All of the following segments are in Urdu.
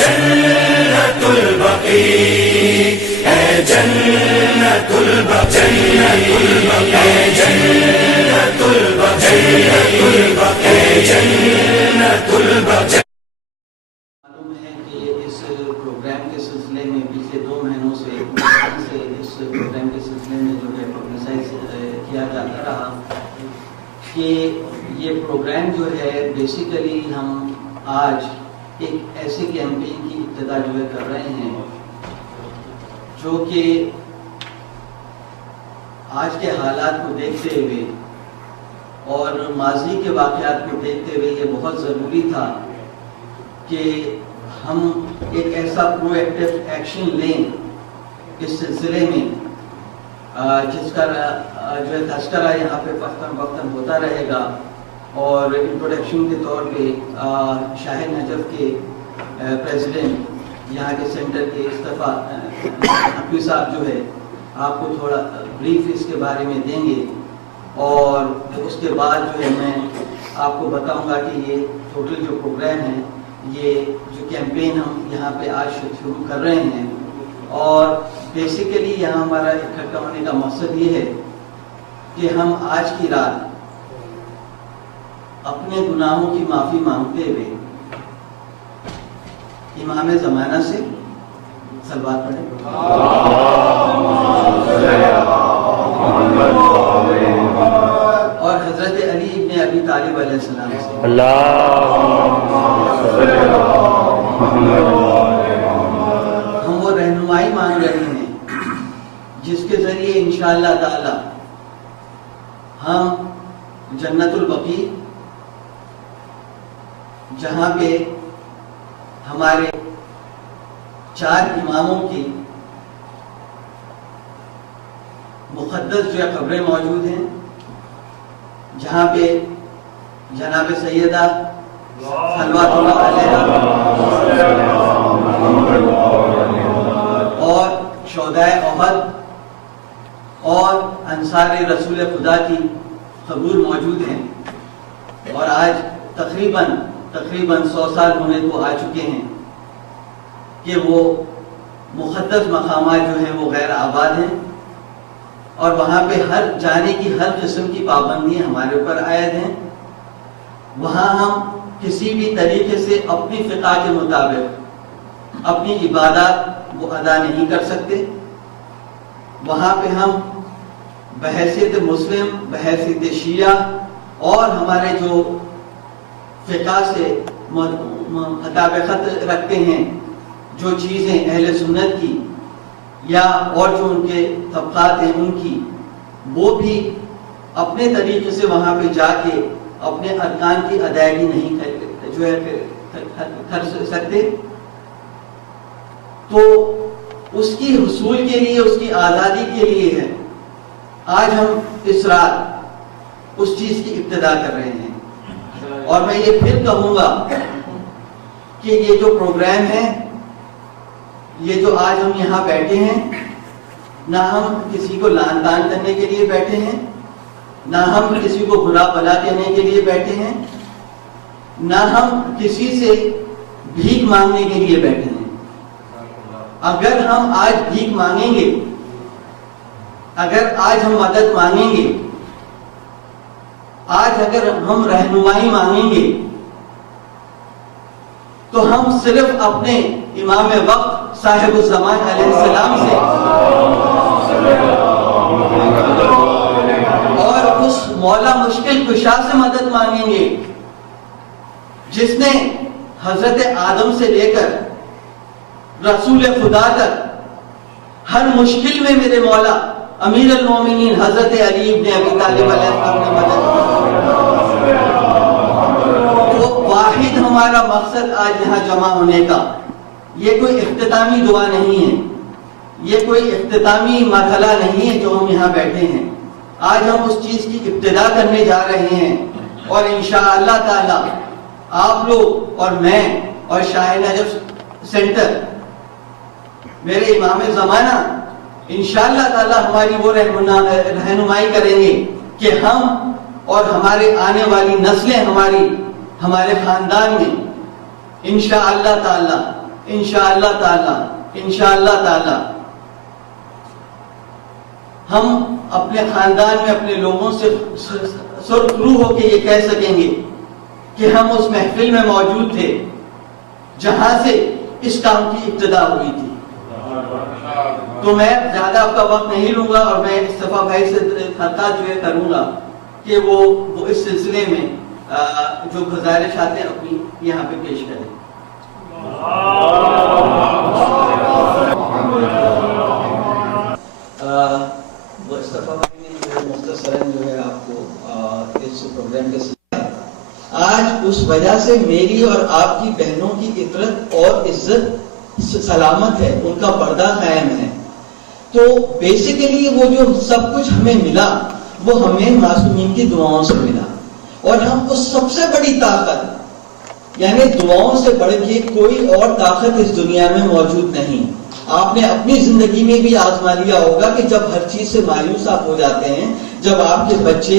جنت البقیع، اے جنت البقیع، اے جنت البقیع، اے جنت البقیع۔ معلوم ہے کہ اس پروگرام کے سلسلے میں پچھلے 2 مہینوں سے اس پروگرام کے سلسلے میں جو ہے پبلسائز کیا جاتا رہا کہ یہ پروگرام جو ہے بیسیکلی ہم آج ایک ایسے کیمپین کی ابتدا جو ہے کر رہے ہیں جو کہ آج کے حالات کو دیکھتے ہوئے اور ماضی کے واقعات کو دیکھتے ہوئے یہ بہت ضروری تھا کہ ہم ایک ایسا پرو ایکٹیو ایکشن لیں اس سلسلے میں جس کا جو ہے تذکرہ یہاں پہ وقتاً ہوتا رہے گا۔ اور انٹروڈکشن کے طور پہ شاہ نجف کے پریزیڈنٹ یہاں کے سینٹر کے استعفیٰ حقوی صاحب جو ہے آپ کو تھوڑا بریف اس کے بارے میں دیں گے، اور اس کے بعد جو ہے میں آپ کو بتاؤں گا کہ یہ ٹوٹل جو پروگرام ہے، یہ جو کیمپین ہم یہاں پہ آج شروع کر رہے ہیں، اور بیسیکلی یہاں ہمارا اکٹھا ہونے کا مقصد یہ ہے کہ ہم آج کی رات اپنے گناہوں کی معافی مانگتے ہوئے امام زمانہ سے صلوات پڑھیں اور حضرت علی ابن ابی طالب علیہ السلام سے ہم وہ رہنمائی مانگ رہے ہیں جس کے ذریعے انشاءاللہ تعالی ہم جنت البقیع، جہاں پہ ہمارے 4 اماموں کی مقدس جو ہے قبریں موجود ہیں، جہاں پہ جناب سیدہ صلوات اللہ علیہ اور شہدائے احد اور انصار رسول خدا کی قبور موجود ہیں، اور آج تقریباً 100 سال ہونے کو آ چکے ہیں کہ وہ مقدس مقامات جو ہیں وہ غیر آباد ہیں، اور وہاں پہ ہر جانے کی ہر قسم کی پابندیاں ہمارے اوپر عائد ہیں۔ وہاں ہم کسی بھی طریقے سے اپنی فقہ کے مطابق اپنی عبادات وہ ادا نہیں کر سکتے۔ وہاں پہ ہم بحیثیت مسلم، بحیثیت شیعہ اور ہمارے جو فقہ سے مطابقت رکھتے ہیں، جو چیزیں اہل سنت کی یا اور جو ان کے طبقات ہیں ان کی، وہ بھی اپنے طریقے سے وہاں پہ جا کے اپنے ارکان کی ادائیگی نہیں جو ہے کر سکتے۔ تو اس کی حصول کے لیے، اس کی آزادی کے لیے ہے آج ہم اس رات اس چیز کی ابتدا کر رہے ہیں۔ اور میں یہ پھر کہوں گا کہ یہ جو پروگرام ہے، یہ جو آج ہم یہاں بیٹھے ہیں، نہ ہم کسی کو لعن طعن کرنے کے لیے بیٹھے ہیں، نہ ہم کسی کو برا بھلا کہنے کے لیے بیٹھے ہیں، نہ ہم کسی سے بھیک مانگنے کے لیے بیٹھے ہیں۔ اگر ہم آج بھیک مانگیں گے، اگر آج ہم مدد مانگیں گے، آج اگر ہم رہنمائی مانگیں گے، تو ہم صرف اپنے امام وقت صاحب الزمان علیہ السلام سے اور اس مولا مشکل کشا سے مدد مانگیں گے جس نے حضرت آدم سے لے کر رسول خدا تک ہر مشکل میں میرے مولا امیر المومنین حضرت علی ابن ابی طالب علیہ السلام نے مدد کی۔ تو واحد ہمارا مقصد آج یہاں جمع ہونے کا، یہ کوئی اختتامی دعا نہیں ہے، یہ کوئی اختتامی مرحلہ نہیں ہے جو ہم یہاں بیٹھے ہیں۔ آج ہم اس چیز کی ابتدا کرنے جا رہے ہیں، اور انشاءاللہ تعالی آپ لوگ اور میں اور شاہ نجف سینٹر، میرے امام زمانہ انشاءاللہ تعالی ہماری وہ رہنمائی کریں گے کہ ہم اور ہمارے آنے والی نسلیں ہمارے خاندان میں انشاءاللہ تعالی انشاءاللہ تعالی ہم اپنے خاندان میں اپنے لوگوں سے سرخرو ہو کے یہ کہہ سکیں گے کہ ہم اس محفل میں موجود تھے جہاں سے اس کام کی ابتدا ہوئی تھی. تو میں زیادہ آپ کا وقت نہیں لوں گا اور میں استفا بھائی سے درخواست جو ہے کروں گا کہ وہ اس سلسلے میں جو گزارشات ہیں اپنی یہاں پہ پیش کریں. وہ استفا بھائی نے مختصراً جو ہے آپ کو اس پروگرام کے آج اس وجہ سے میری اور آپ کی بہنوں کی عطرت اور عزت سلامت ہے, ان کا پردہ قائم ہے. تو بیسیکلی وہ جو سب کچھ ہمیں ملا وہ ہمیں معصومین کی دعاؤں سے ملا, اور ہم کو سب سے بڑی طاقت یعنی دعاؤں سے بڑھ کے کوئی اور طاقت اس دنیا میں موجود نہیں. آپ نے اپنی زندگی میں بھی آزما لیا ہوگا کہ جب ہر چیز سے مایوس آپ ہو جاتے ہیں, جب آپ کے بچے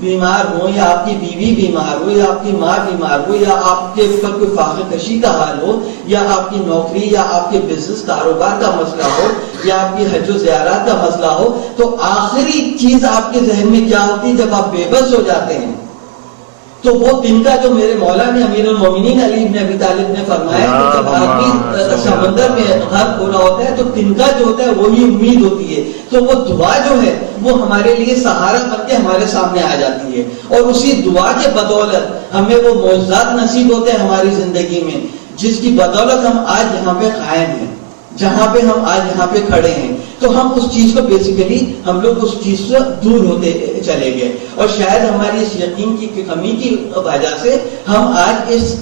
بیمار ہو یا آپ کی بیوی بیمار ہو یا آپ کی ماں بیمار ہو یا آپ کے اوپر کوئی فاقہ کشی کا حال ہو یا آپ کی نوکری یا آپ کے بزنس کاروبار کا مسئلہ ہو یا آپ کی حج و زیارات کا مسئلہ ہو, تو آخری چیز آپ کے ذہن میں کیا ہوتی ہے جب آپ بے بس ہو جاتے ہیں؟ تو وہ دن کا جو میرے مولا نے امیر المومنین علی بن ابی طالب نے فرمایا کہ جب آدمی سمندر میں غرق ہو رہا ہوتا ہے تو تنکا جو ہوتا ہے وہی امید ہوتی ہے. تو وہ دعا جو ہے وہ ہمارے لیے سہارا بن کے ہمارے سامنے آ جاتی ہے, اور اسی دعا کے بدولت ہمیں وہ معجزات نصیب ہوتے ہیں ہماری زندگی میں جس کی بدولت ہم آج یہاں پہ قائم ہیں, جہاں پہ ہم آج یہاں پہ کھڑے ہیں. تو ہم اس چیز کو بیسیکلی ہم لوگ اس چیز سے دور ہوتے چلے گئے, اور شاید ہماری اس یقین کی کمی کی وجہ سے ہم آج اس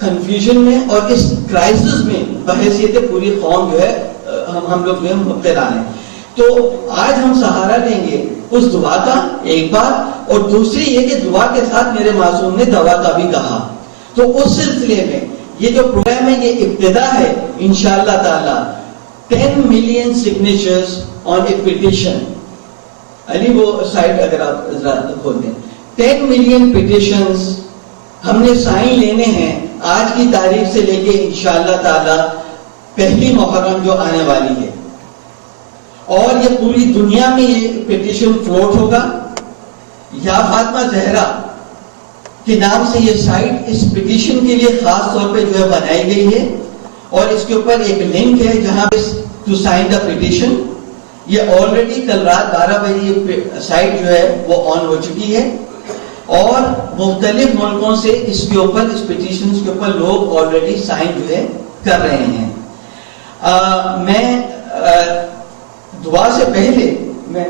کنفیوژن میں اور اس کرائسس میں بحیثیت پوری قوم جو ہے ہم لوگ جو ہے مبتلا ہیں. تو آج ہم سہارا لیں گے اس دعا کا ایک بار, اور دوسری یہ کہ دعا کے ساتھ میرے معصوم نے دوا کا بھی کہا. تو اس سلسلے میں یہ جو پروگرام ہے یہ ابتدا ہے انشاءاللہ تعالی 10 million signatures on a petition. علی وہ سائٹ اگر آپ کھول دیں, 10 million petitions ہم نے سائن لینے ہیں آج کی تاریخ سے لے کے انشاءاللہ تعالی پہلی محرم جو آنے والی ہے, اور یہ پوری دنیا میں یہ پیٹیشن فلوٹ ہوگا. یا فاطمہ زہرا کے نام سے یہ سائٹ اس پیٹیشن کے لیے خاص طور پہ جو ہے بنائی گئی ہے, اور اس کے اوپر ایک لنک ہے جہاں پہ ٹو سائن دا پیٹیشن. یہ آلریڈی کل رات 12 بجے یہ سائٹ جو ہے وہ آن ہو چکی ہے, اور مختلف ملکوں سے اس کے اوپر اس پیٹیشن کے اوپر لوگ آلریڈی سائن جو ہے کر رہے ہیں. میں دعا سے پہلے میں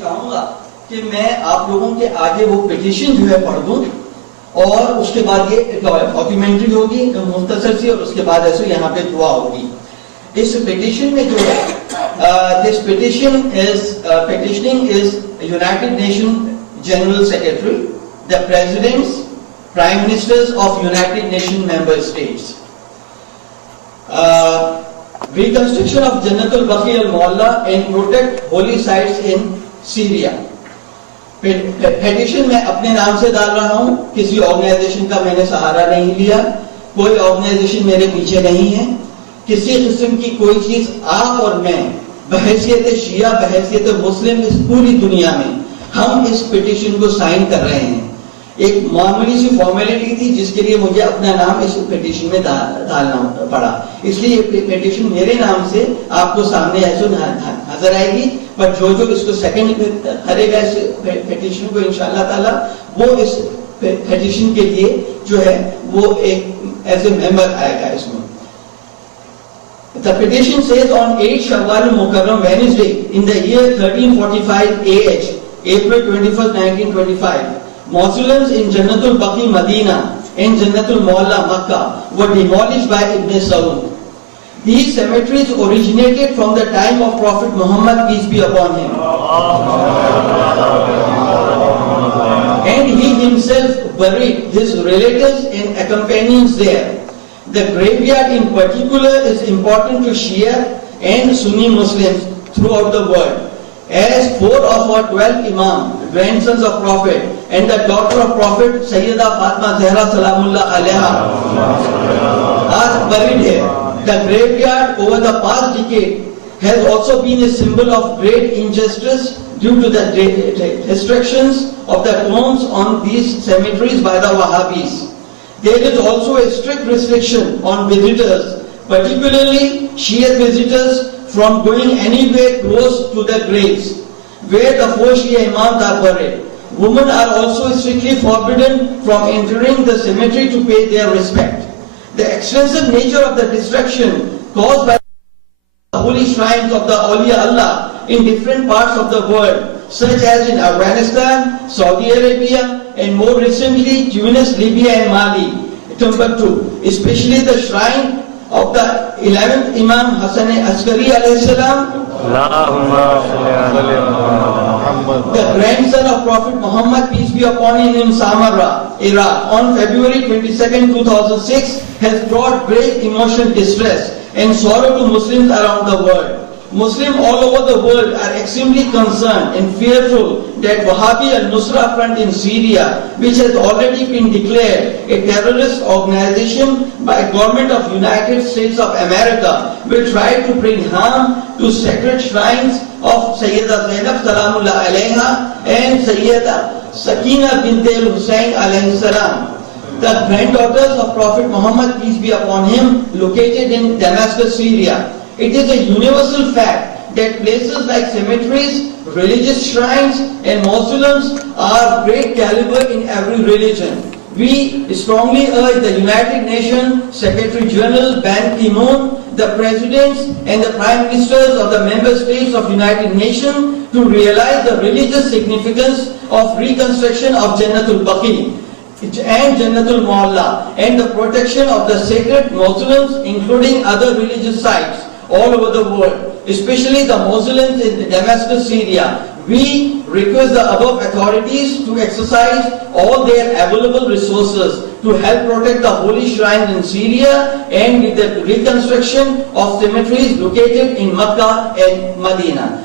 چاہوں گا کہ میں آپ لوگوں کے آگے وہ پیٹیشن جو ہے پڑھ دوں, اور اس کے بعد یہ ڈاکیومنٹری ہوگی مختصر سی, اور اس کے بعد ایسے یہاں پہ دعا ہوگی. اس پیٹیشن میں جو ہے this petition is petitioning is United Nations General Secretary, the presidents, prime ministers of United Nations member states. Reconstruction of Jannatul Baqi al-Mualla and protect holy sites in Syria. Petition میں اپنے نام سے ڈال رہا ہوں, کسی آرگنائزیشن کا میں نے سہارا نہیں لیا, کوئی آرگنائزیشن میرے پیچھے نہیں ہے, کسی قسم کی کوئی چیز. آپ اور میں بحیثیت شیعہ بحیثیت مسلم اس پوری دنیا میں ہم اس پیٹیشن کو سائن کر رہے ہیں. ایک معمولی سی فارمیلٹی تھی جس کے لیے مجھے اپنا نام اس پیٹیشن میں ڈالنا پڑا, اس لیے یہ پیٹیشن میرے نام سے آپ کو سامنے ایسے نظر آئے گی, پر جو اس کو سیکنڈ کرے گا اس پیٹیشن کو انشاءاللہ تعالی وہ اس پیٹیشن کے لیے جو ہے وہ ایک ایز اے ممبر آئے گا اس میں. The petition says on 8 Shawwal Mukarram Wednesday in the year 1345 AH, April 21st, 1925, mausoleums in Jannatul Baqi Medina and Jannatul Mualla Makkah were demolished by Ibn Saud. These cemeteries originated from the time of Prophet Muhammad, peace be upon him. And he himself buried his relatives and companions there. The graveyard in particular is important to Shia and Sunni Muslims throughout the world, as 4 of our 12 Imam, grandsons of Prophet, and the daughter of Prophet Sayyida Fatima Zahra Salamullah Alaiha are buried here. The graveyard over the past decade has also been a symbol of great injustice due to the destructions of the tombs on these cemeteries by the Wahhabis. There is also a strict restriction on visitors, particularly Shia visitors, from going anywhere close to the graves where the four Shia Imams are buried. Women are also strictly forbidden from entering the cemetery to pay their respect. The extensive nature of the destruction caused by the holy shrines of the Awliya Allah in different parts of the world, such as in Afghanistan, Saudi Arabia, and more recently Tunis, Libya and Mali, Timbuktu, especially the shrine of the 11th Imam Hassan Askari alayhi salam, the grandson of Prophet Muhammad, peace be upon him, in Samarra, Iraq, on February 22nd, 2006, has brought great emotional distress and sorrow to Muslims around the world. Muslims all over the world are extremely concerned and fearful that Wahhabi al-Nusra Front in Syria, which has already been declared a terrorist organization by government of United States of America, will try to bring harm to sacred shrines of Sayyida Zainab Salamullah alayha and Sayyida Sakina bint al-Hussein alayhi salam, the granddaughters of Prophet Muhammad, peace be upon him, located in Damascus, Syria. It is a universal fact that places like cemeteries, religious shrines and mausoleums are great caliber in every religion. We strongly urge the United Nations Secretary General Ban Ki-moon, the presidents and the prime ministers of the member states of United Nations to realize the religious significance of reconstruction of Jannatul Baqi and Jannatul Mualla and the protection of the sacred mausoleums, including other religious sites all over the world, especially the mausoleums in Damascus, Syria. We request the above authorities to exercise all their available resources to help protect the holy shrines in Syria and with the reconstruction of cemeteries located in Makkah and Medina.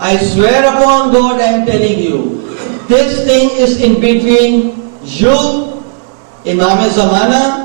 I swear upon God I am telling you, this thing is in between you, Imam Zamana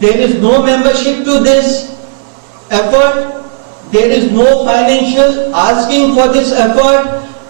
There is no membership to this effort. There is no financial asking for this effort.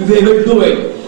we will do it.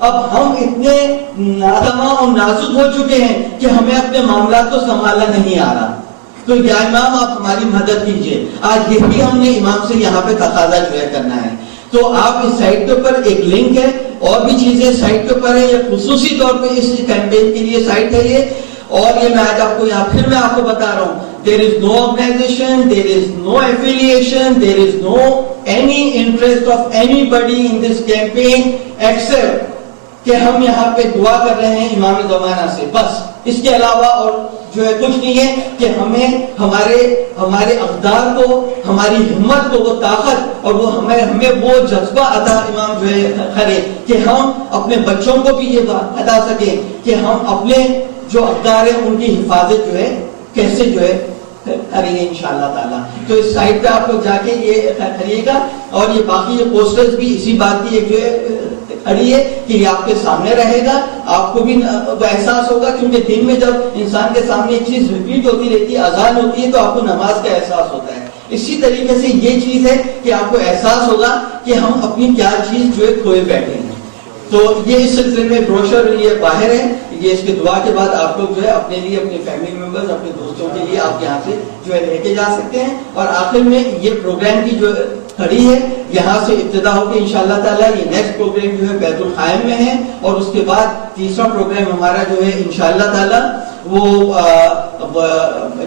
اب ہم اتنے نادماں اور نازک ہو چکے ہیں کہ ہمیں اپنے معاملات کو سنبھالنا نہیں آ رہا. تو یا امام آپ ہماری مدد کیجئے. آج یہی ہم نے امام سے یہاں پہ تقاضا جو ہے کرنا ہے. تو آپ اس سائٹ کے اوپر ایک لنک ہے, اور بھی چیزیں سائٹ کے اوپر ہے, یہ خصوصی طور پہ اس کیمپین کے لیے سائٹ ہے یہ. اور یہ میں آج آپ کو یہاں پھر میں آپ کو بتا رہا ہوں, there is no organization, there is no affiliation, there is no any interest of anybody in this campaign except کہ ہم یہاں پہ دعا کر رہے ہیں امام زمانہ سے, بس اس کے علاوہ اور جو ہے کچھ نہیں ہے. کہ ہمیں ہمارے اقدار کو, ہماری ہمت کو, وہ طاقت اور وہ ہمیں وہ جذبہ عطا امام جو ہے کرے کہ ہم اپنے بچوں کو بھی یہ بات بتا سکیں کہ ہم اپنے جو اقدار ہیں ان کی حفاظت جو ہے کیسے جو ہے کریں گے انشاءاللہ تعالیٰ. تو اس سائٹ پہ آپ لوگ جا کے یہ کریے گا, اور یہ باقی یہ پوسٹرز بھی اسی بات کی ایک جو ہے کھڑی ہے کہ یہ آپ کے سامنے رہے گا. آپ کو بھی احساس ہوگا, کیونکہ دن میں جب انسان کے سامنے ایک چیز ریپیٹ ہوتی رہتی ہے, اذان ہوتی ہے, تو آپ کو نماز کا احساس ہوتا ہے. اسی طریقے سے یہ چیز ہے کہ آپ کو احساس ہوگا کہ ہم اپنی کیا چیز جو ہے کھوئے بیٹھے ہیں. تو یہ اس سلسلے میں بروشر یہ باہر ہے, یہ اس کے دعا کے بعد آپ لوگ جو ہے اپنے لیے, اپنے فیملی ممبرز, اپنے دوستوں کے لیے آپ یہاں سے جو ہے لے کے جا سکتے ہیں. اور آخر میں یہ پروگرام کی جو کھڑی ہے یہاں سے ابتدا ہو کے انشاءاللہ تعالیٰ یہ نیکسٹ پروگرام جو ہے بیت الخائم میں ہے, اور اس کے بعد تیسرا پروگرام ہمارا جو ہے انشاءاللہ تعالیٰ وہ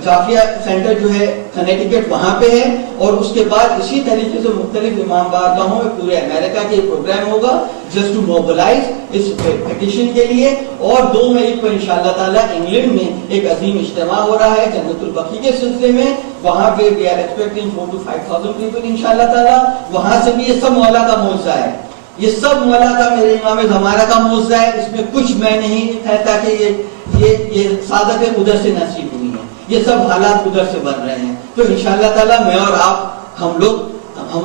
جافیہ سینٹر جو ہے کنیکٹیکٹ وہاں پہ ہے. اور اس کے بعد اسی طریقے سے مختلف امام بارگاہوں میں پورے امریکہ کے پروگرام ہوگا جسٹ ٹو موبلائز اس پیٹیشن کے لیے. اور 2 مئی کو انشاءاللہ تعالیٰ انگلینڈ میں ایک عظیم اجتماع ہو رہا ہے جنت البقیع کے سلسلے میں. وہاں پہ we are expecting 4,000 to 5,000 people انشاءاللہ تعالیٰ. وہاں سے بھی یہ سب مولا کا معجزہ ہے, یہ سب مولا کا, میرے امام زمانہ کا معجزہ ہے. اس میں کچھ میں نہیں کہتا کہ یہ سعادت ادھر سے نصیب ہوئی ہے, یہ سب حالات ادھر سے بن رہے ہیں. تو انشاءاللہ تعالیٰ میں اور آپ ہم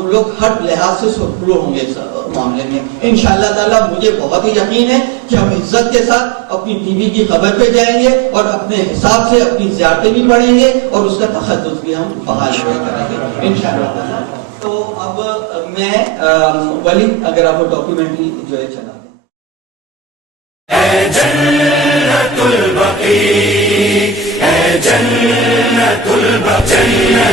لوگ ہر لحاظ سے سرخرو ہوں گے اس معاملے میں انشاءاللہ تعالیٰ. مجھے بہت ہی یقین ہے کہ ہم عزت کے ساتھ اپنی بیوی کی قبر پہ جائیں گے, اور اپنے حساب سے اپنی زیارتیں بھی پڑھیں گے, اور اس کا تقدس بھی ہم بحال کریں گے انشاءاللہ تعالیٰ. تو اب میں ولی اگر آپ کو ڈاکیومنٹری جو ہے چلا دیں. اے جنت البقیع, اے جنت البقیع,